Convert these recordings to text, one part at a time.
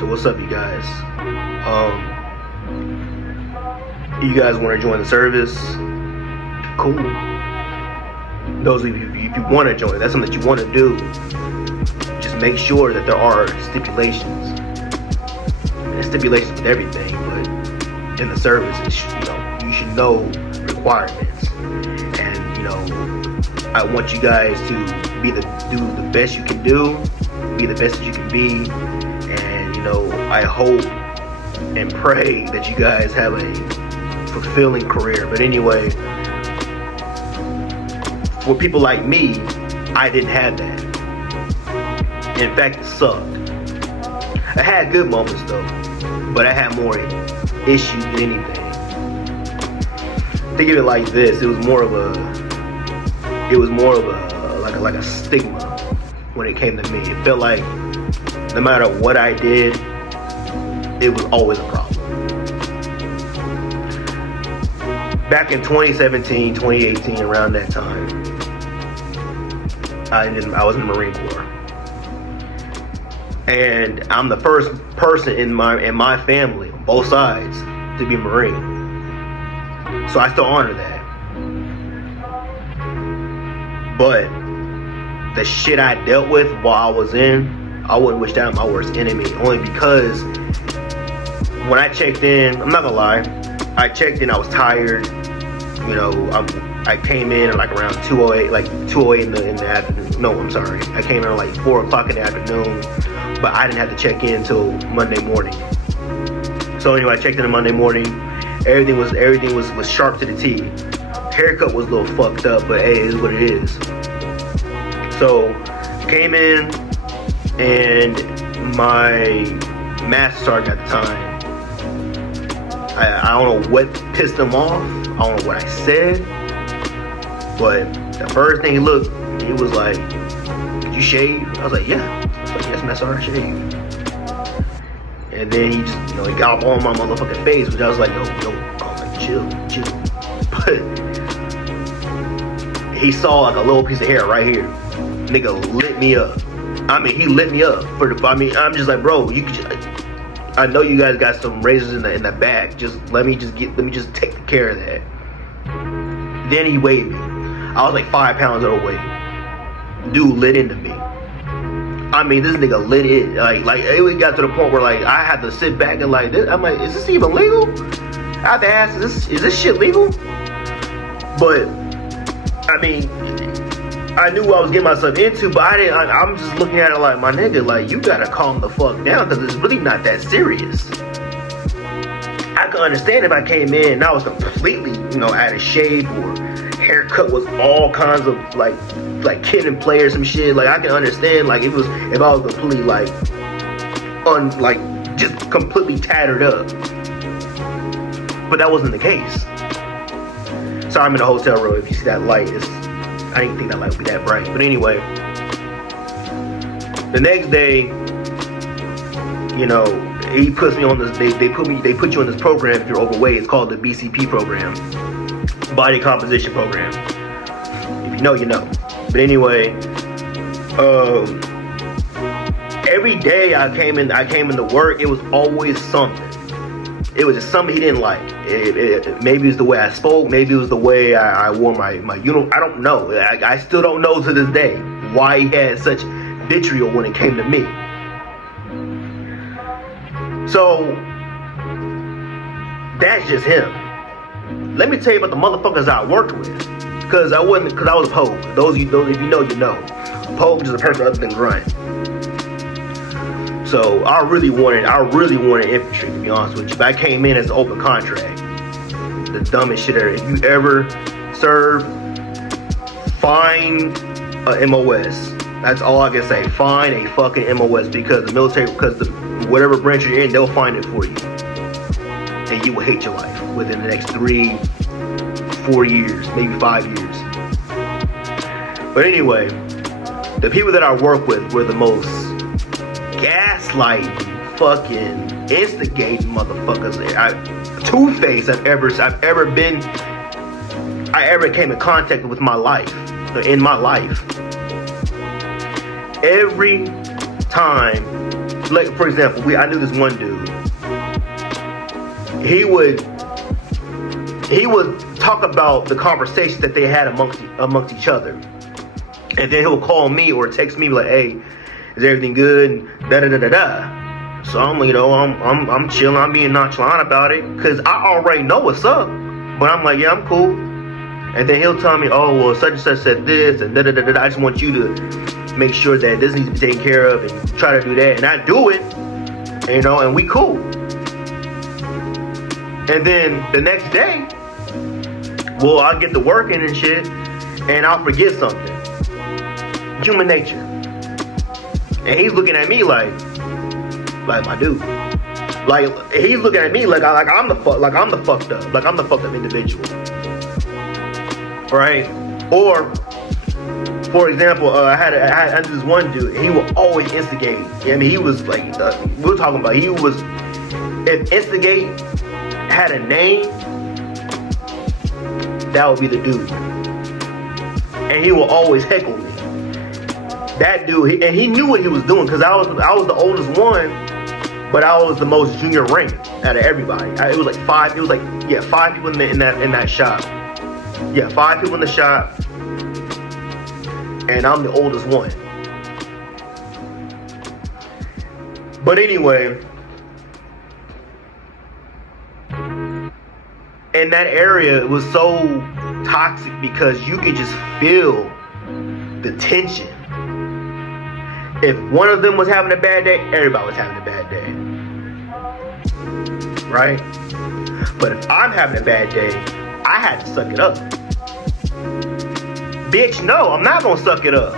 So what's up, you guys? You guys want to join the service? Cool. Those of you, if you want to join, that's something that you want to do. Just make sure that there are stipulations. There's stipulations with everything, but in the service, you should know requirements. And I want you guys to do the best you can do, be the best that you can be, and I hope and pray that you guys have a fulfilling career. But anyway, for people like me, I didn't have that. In fact, it sucked. I had good moments though, but I had more issues than anything. Think of it like this: it was more of a like a stigma when it came to me. It felt like no matter what I did, it was always a problem. Back in 2017, 2018, around that time, I was in the Marine Corps, and I'm the first person in my family, on both sides, to be a Marine. So I still honor that. But the shit I dealt with while I was in, I wouldn't wish that on my worst enemy. Only because when I checked in, I'm not gonna lie, I checked in, I was tired. I came in at like around 2:08 in the afternoon. No, I'm sorry. I came in at like 4 o'clock in the afternoon, but I didn't have to check in until Monday morning. So anyway, I checked in on Monday morning. Everything was sharp to the T. Haircut was a little fucked up, but hey, it is what it is. So came in, and my master sergeant at the time, I don't know what pissed him off. I don't know what I said, but the first thing he looked, he was like, "Did you shave?" I was like, "Yeah." I was like, "Yes, Master Sergeant, shave." And then he just, he got up on my motherfucking face, which I was like, "Yo, like, chill." But he saw like a little piece of hair right here. Nigga lit me up. I mean, he lit me up I'm just like, bro, you could just, I know you guys got some razors in the bag. Let me just take care of that. Then he weighed me. I was like 5 pounds overweight. Dude lit into me. I mean, this nigga lit it. Like it got to the point where like I had to sit back and like this. I'm like, is this even legal? I had to ask, is this shit legal? But I mean, I knew what I was getting myself into, but I'm just looking at it like, my nigga, like, you gotta calm the fuck down, because it's really not that serious. I could understand if I came in and I was completely, out of shape, or haircut was all kinds of like Kid and Play or some shit. Like, I can understand, like, if I was completely just completely tattered up. But that wasn't the case. Sorry, I'm in a hotel room. If you see that light, I didn't think that light would be that bright. But anyway, the next day, he puts me on this. They put you on this program if you're overweight. It's called the BCP program, Body Composition Program. If you know, you know. But anyway, every day I came into work, it was always something. It was just something he didn't like. Maybe it was the way I spoke. Maybe it was the way I wore my uniform. I don't know. I still don't know to this day why he had such vitriol when it came to me. So that's just him. Let me tell you about the motherfuckers I worked with. Because I was a Pogue. If you know, you know. Pogue is a person other than grunt. So I really wanted infantry, to be honest with you. But I came in as an open contract. The dumbest shit ever. If you ever serve, find a MOS. That's all I can say. Find a fucking MOS, because the military, whatever branch you're in, they'll find it for you. And you will hate your life within the next 3, 4 years, maybe 5 years. But anyway, the people that I work with were the most gaslighting, fucking instigating motherfuckers. Two-faced I ever came in contact with in my life. Every time like for example, I knew this one dude. He would talk about the conversations that they had amongst each other, and then he'll call me or text me like, "Hey, is everything good?" And da da da da da. So I'm, I'm chilling. I'm being nonchalant about it because I already know what's up. But I'm like, yeah, I'm cool. And then he'll tell me, oh, well, such and such said this and da da da da. I just want you to make sure that this needs to be taken care of and try to do that. And I do it, and we cool. And then the next day, well, I'll get to working and shit, and I'll forget something. Human nature. And he's looking at me like my dude. Like he's looking at me like I'm the fucked up individual. Right? Or, for example, I had this one dude. He would always instigate. I mean, he was like we were talking about. If instigate had a name, that would be the dude. And he will always heckle me. That dude, and he knew what he was doing because I was the oldest one, but I was the most junior ranked out of everybody. It was like 5 people in that shop. Yeah, 5 people in the shop, and I'm the oldest one. But anyway, in that area, it was so toxic because you could just feel the tension. If one of them was having a bad day, everybody was having a bad day. Right? But if I'm having a bad day, I had to suck it up. Bitch, no, I'm not gonna suck it up.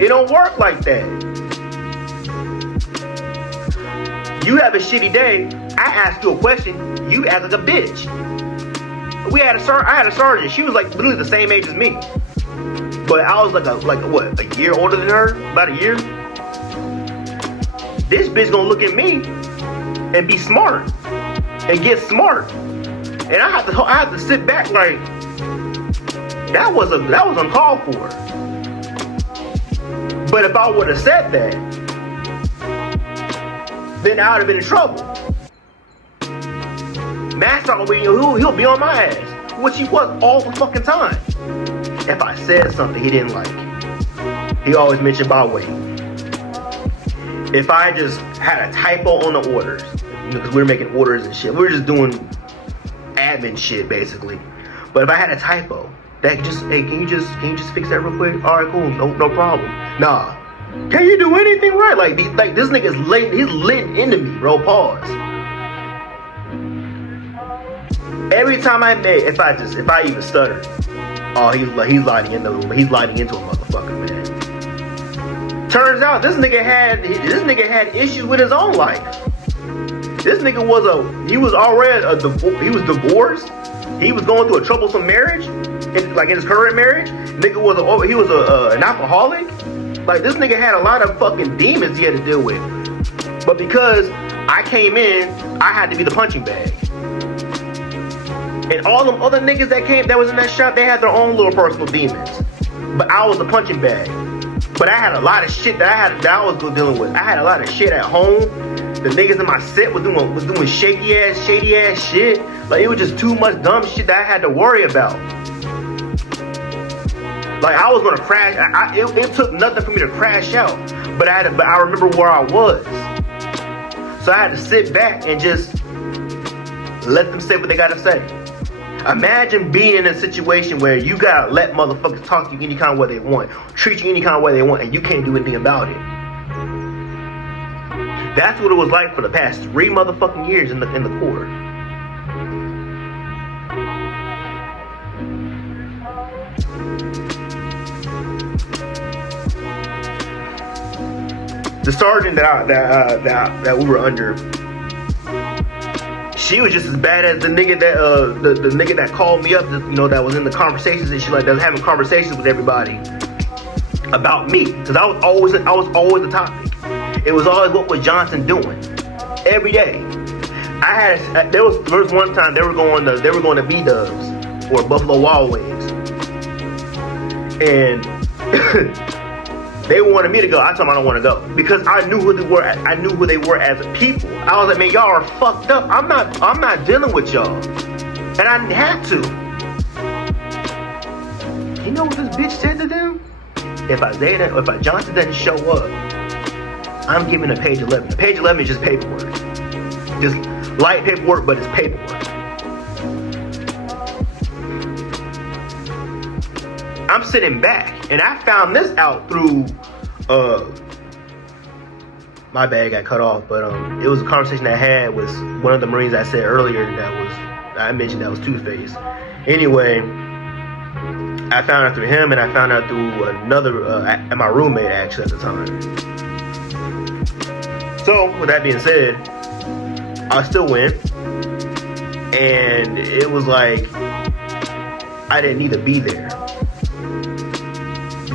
It don't work like that. You have a shitty day, I ask you a question, you act like a bitch. I had a sergeant, she was like literally the same age as me. But I was a year older than her? About a year? This bitch gonna look at me and be smart. And get smart. And I have to sit back like, that was uncalled for. But if I would have said that, then I would have been in trouble. Master, he'll be on my ass, which he was all the fucking time. If I said something he didn't like, he always mentioned my weight. If I just had a typo on the orders, because we were making orders and shit, we were just doing admin shit basically. But if I had a typo, that just, hey, can you just fix that real quick? All right, cool, no problem. Nah, can you do anything right? Like this nigga's he's lit into me, bro. Pause. Every time if I even stutter, oh, he's lighting into a motherfucker, man. Turns out this nigga had issues with his own life. This nigga he was divorced. He was going through a troublesome marriage, in his current marriage. Nigga was an alcoholic. Like, this nigga had a lot of fucking demons he had to deal with. But because I came in, I had to be the punching bag. And all them other niggas that was in that shop, they had their own little personal demons. But I was the punching bag. But I had a lot of shit that I was dealing with. I had a lot of shit at home. The niggas in my set was doing shady ass shit. Like, it was just too much dumb shit that I had to worry about. Like, I was gonna crash. It took nothing for me to crash out. But I remember where I was. So I had to sit back and just let them say what they gotta say. Imagine being in a situation where you gotta let motherfuckers talk to you any kind of way they want, treat you any kind of way they want, and you can't do anything about it. That's what it was like for the past 3 motherfucking years in the Corps. The sergeant that we were under, she was just as bad as the nigga that called me up, that was in the conversations and shit, like that was having conversations with everybody about me, because I was always the topic. It was always, what was Johnson doing every day. There was one time they were going to B-Dubs or Buffalo Wild Wings, and They wanted me to go. I told them I don't want to go because I knew who they were. I knew who they were as a people. I was like, man, y'all are fucked up. I'm not dealing with y'all, and I didn't have to. You know what this bitch said to them? If Johnson doesn't show up, I'm giving a page 11. Page 11 is just paperwork, just light paperwork, but it's paperwork. I'm sitting back, and I found this out through, my bad, got cut off, but it was a conversation I had with one of the Marines I said earlier I mentioned that was Two-Face. Anyway, I found out through him, and I found out through another, my roommate actually at the time. So, with that being said, I still went, and it was like, I didn't need to be there.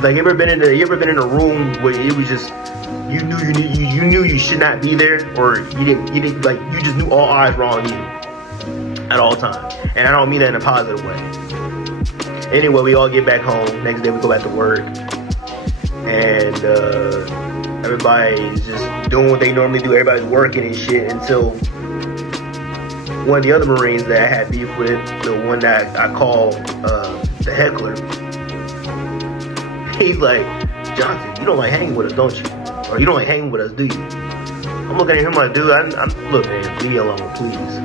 Like, you ever been in a room where it was just you knew you should not be there, or you didn't like, you just knew all eyes were on you at all times. And I don't mean that in a positive way. Anyway, we all get back home. Next day we go back to work, and everybody's just doing what they normally do. Everybody's working and shit until one of the other Marines that I had beef with, the one that I call the heckler. He's like, Johnson, you don't like hanging with us, don't you? Or you don't like hanging with us, do you? I'm looking at him like, dude, look, man, leave me alone, please.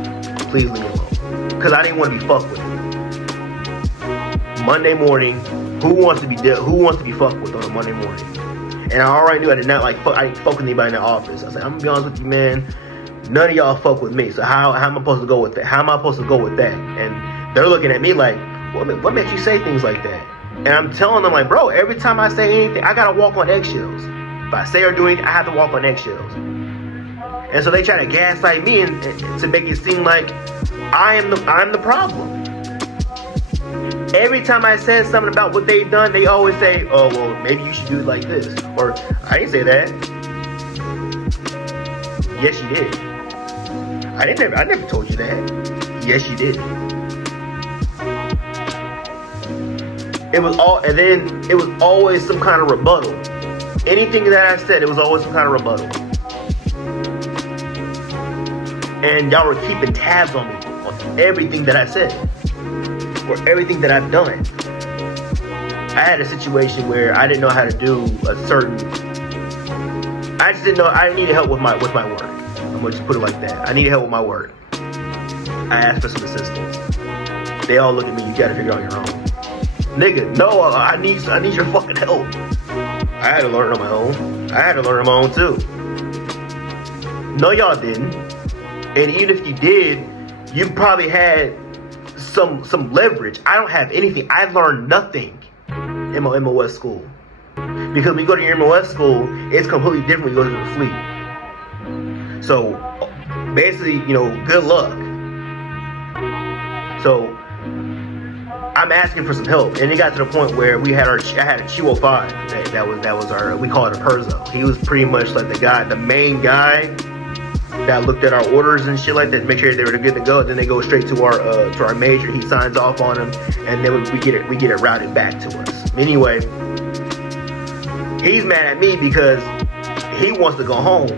Please leave me alone. Because I didn't want to be fucked with. Monday morning, who wants to be fucked with on a Monday morning? And I already knew I didn't fuck with anybody in the office. I said, I'm going to be honest with you, man. None of y'all fuck with me. So how am I supposed to go with that? How am I supposed to go with that? And they're looking at me like, what makes you say things like that? And I'm telling them, like, bro, every time I say anything, I gotta walk on eggshells. If I say or do anything, I have to walk on eggshells. And so they try to gaslight me and to make it seem like I'm the problem. Every time I said something about what they've done, they always say, oh, well, maybe you should do it like this. Or, I didn't say that. Yes, you did. I never told you that. Yes, you did. It was always some kind of rebuttal. Anything that I said, it was always some kind of rebuttal. And y'all were keeping tabs on me, on everything that I said, or everything that I've done. I had a situation where I didn't know how to do I just didn't know, I needed help with my work. I'm gonna just put it like that. I needed help with my work. I asked for some assistance. They all look at me, you gotta figure out your own. Nigga, no, I need your fucking help. I had to learn on my own. I had to learn on my own too. No, y'all didn't. And even if you did, you probably had some leverage. I don't have anything. I learned nothing in my MOS school. Because when you go to your MOS school, it's completely different when you go to the fleet. So basically, good luck. So I'm asking for some help, and it got to the point where I had a Q05 that was our, we call it a Perzo. He was pretty much like the main guy that looked at our orders and shit like that to make sure they were good to go. Then they go straight to our major. He signs off on them, and then we get it routed back to us. Anyway, he's mad at me because he wants to go home.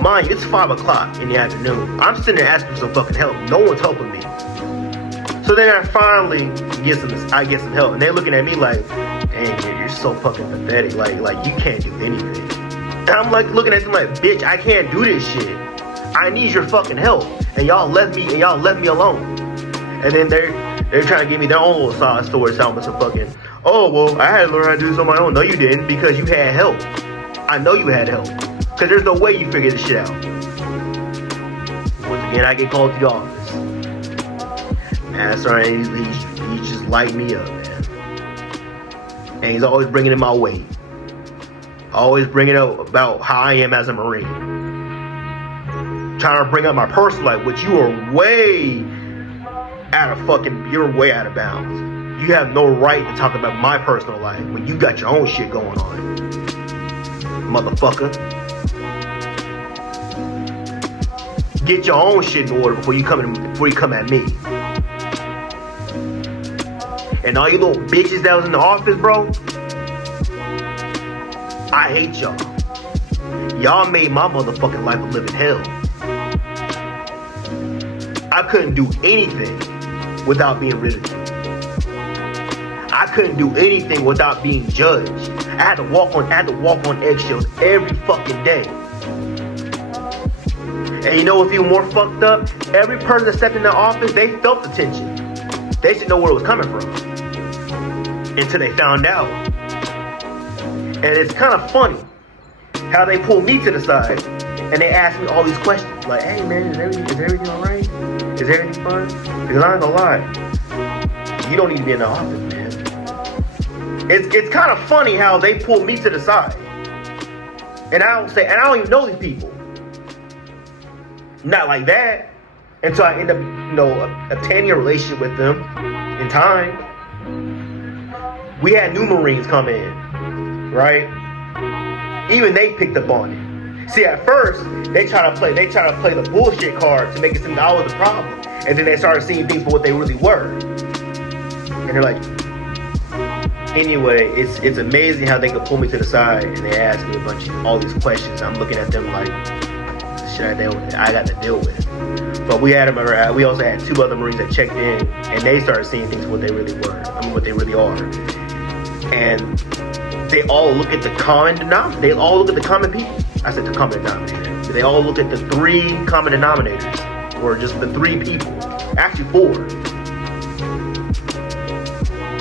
Mind you, it's 5 o'clock in the afternoon. I'm sitting there asking for some fucking help. No one's helping me. So then I finally get some help, and they're looking at me like, "Dang, man, you're so fucking pathetic. Like you can't do anything." And I'm like looking at them like, "Bitch, I can't do this shit. I need your fucking help." And y'all left me alone. And then they're trying to give me their own little side story, sounding some fucking, "Oh well, I had to learn how to do this on my own." No, you didn't, because you had help. I know you had help, because there's no way you figured this shit out. Once again, I get called to the office. Master, he just light me up, man. And he's always bringing in my weight. Always bringing up about how I am as a Marine. Trying to bring up my personal life, which you are way you're way out of bounds. You have no right to talk about my personal life when you got your own shit going on. Motherfucker. Get your own shit in order before you come at me. And all you little bitches that was in the office, bro, I hate y'all. Y'all made my motherfucking life a living hell. I couldn't do anything without being ridiculed. I couldn't do anything without being judged. I had to walk on eggshells every fucking day. And you know what's even more fucked up? Every person that stepped in that office, they felt the tension. They should know where it was coming from. Until they found out. And it's kind of funny how they pulled me to the side and they asked me all these questions. Like, hey man, is everything alright? Is everything fun? Because I ain't gonna lie, you don't need to be in the office, man. It's kind of funny how they pulled me to the side. And I don't even know these people. Not like that. Until I end up, obtaining a relationship with them in time. We had new Marines come in, right? Even they picked up on it. See, at first they try to play the bullshit card to make it seem that I was the problem, and then they started seeing things for what they really were. And they're like, anyway, it's amazing how they could pull me to the side and they ask me all these questions. I'm looking at them like, shit, I got to deal with. But we also had 2 other Marines that checked in, and they started seeing things for what they really were. What they really are. And they all look at the common denominator. They all look at the common people. I said the common denominator. They all look at the 3 common denominators, or just the 3 people. Actually 4.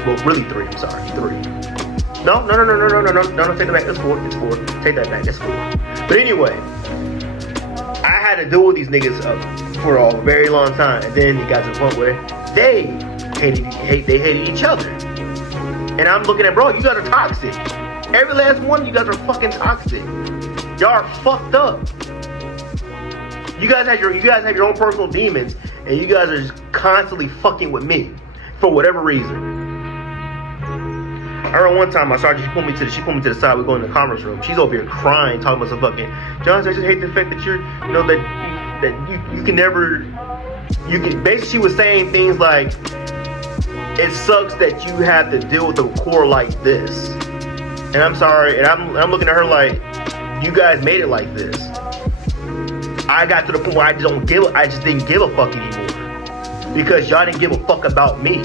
Well, really 3. I'm sorry, 3. No. Take that back. It's 4. Take that back. It's 4. But anyway, I had to deal with these niggas for a very long time, and then it got to the point where they hated each other. And I'm looking at, bro, you guys are toxic. Every last one of you guys are fucking toxic. Y'all are fucked up. You guys have your own personal demons, and you guys are just constantly fucking with me for whatever reason. I remember one time my sergeant, she pulled me to the side. We go in the conference room. She's over here crying, talking about some fucking, Johnson, I just hate the fact that you're, that you can never, basically she was saying things like, it sucks that you have to deal with a Corps like this. And I'm sorry, and I'm looking at her like, you guys made it like this. I got to the point where I just didn't give a fuck anymore. Because y'all didn't give a fuck about me.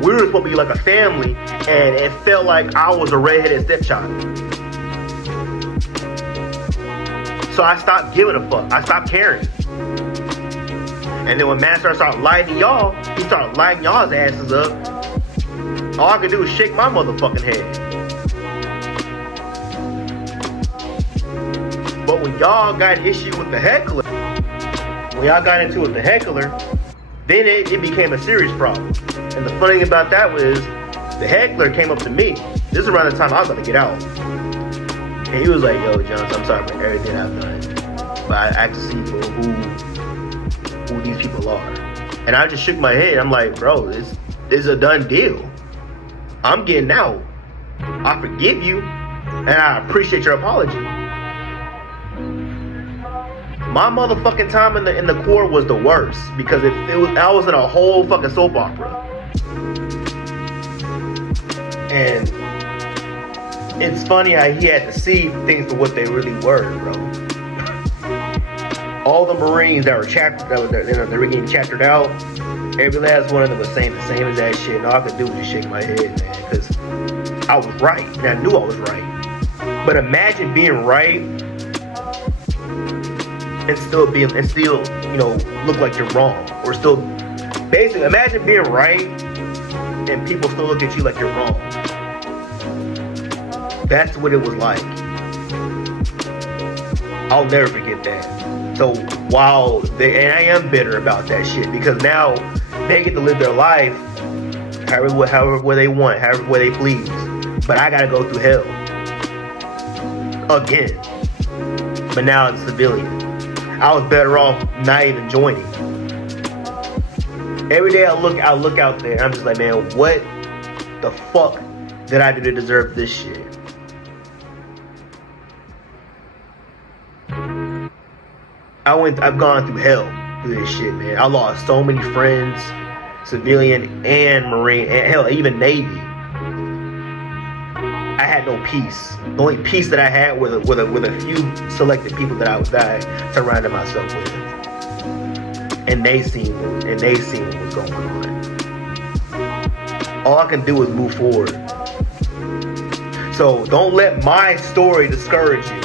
We were supposed to be like a family, and it felt like I was a redheaded stepchild. So I stopped giving a fuck. I stopped caring. And then when Master started lighting y'all, he started lighting y'all's asses up. All I could do was shake my motherfucking head. But when y'all got an issue with the heckler, then it became a serious problem. And the funny thing about that was, the heckler came up to me. This is around the time I was about to get out. And he was like, yo, Johnson, I'm sorry for everything I've done. But I actually see who these people are. And I just shook my head. I'm like, bro, it's a done deal. I'm getting out. I forgive you, and I appreciate your apology. My motherfucking time in the Corps was the worst because I was in a whole fucking soap opera. And it's funny how he had to see things for what they really were, bro. All the Marines that were they were getting chaptered out, every last one of them was saying the same exact shit. And all I could do was just shake my head, man, because I was right, and I knew I was right. But imagine being right and still look like you're wrong, or still basically imagine being right and people still look at you like you're wrong. That's what it was like. I'll never forget that. So and I am bitter about that shit because now they get to live their life however way they want, however way they please. But I gotta go through hell again. But now it's civilian. I was better off not even joining. Every day I look out there and I'm just like, man, what the fuck did I do to deserve this shit? I've gone through hell through this shit, man. I lost so many friends, civilian and Marine, and hell, even Navy. I had no peace. The only peace that I had with a few selected people that I surrounded myself with, and they seen what was going on. All I can do is move forward. So don't let my story discourage you,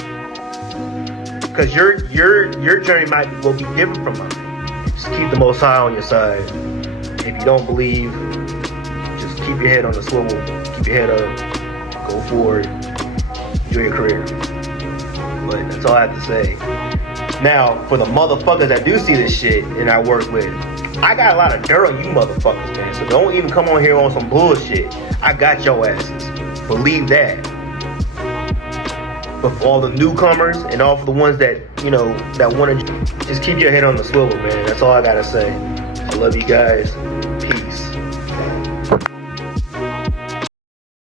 because your journey will be different from mine. Just keep the Most High on your side. If you don't believe, just keep your head on the swivel. Keep your head up. Go forward. Enjoy your career. But that's all I have to say. Now, for the motherfuckers that do see this shit and I work with, I got a lot of dirt on you motherfuckers, man. So don't even come on here on some bullshit. I got your asses. Believe that. But for all the newcomers and all for the ones that, that want to, just keep your head on the swivel, man. That's all I gotta say. I love you guys. Peace.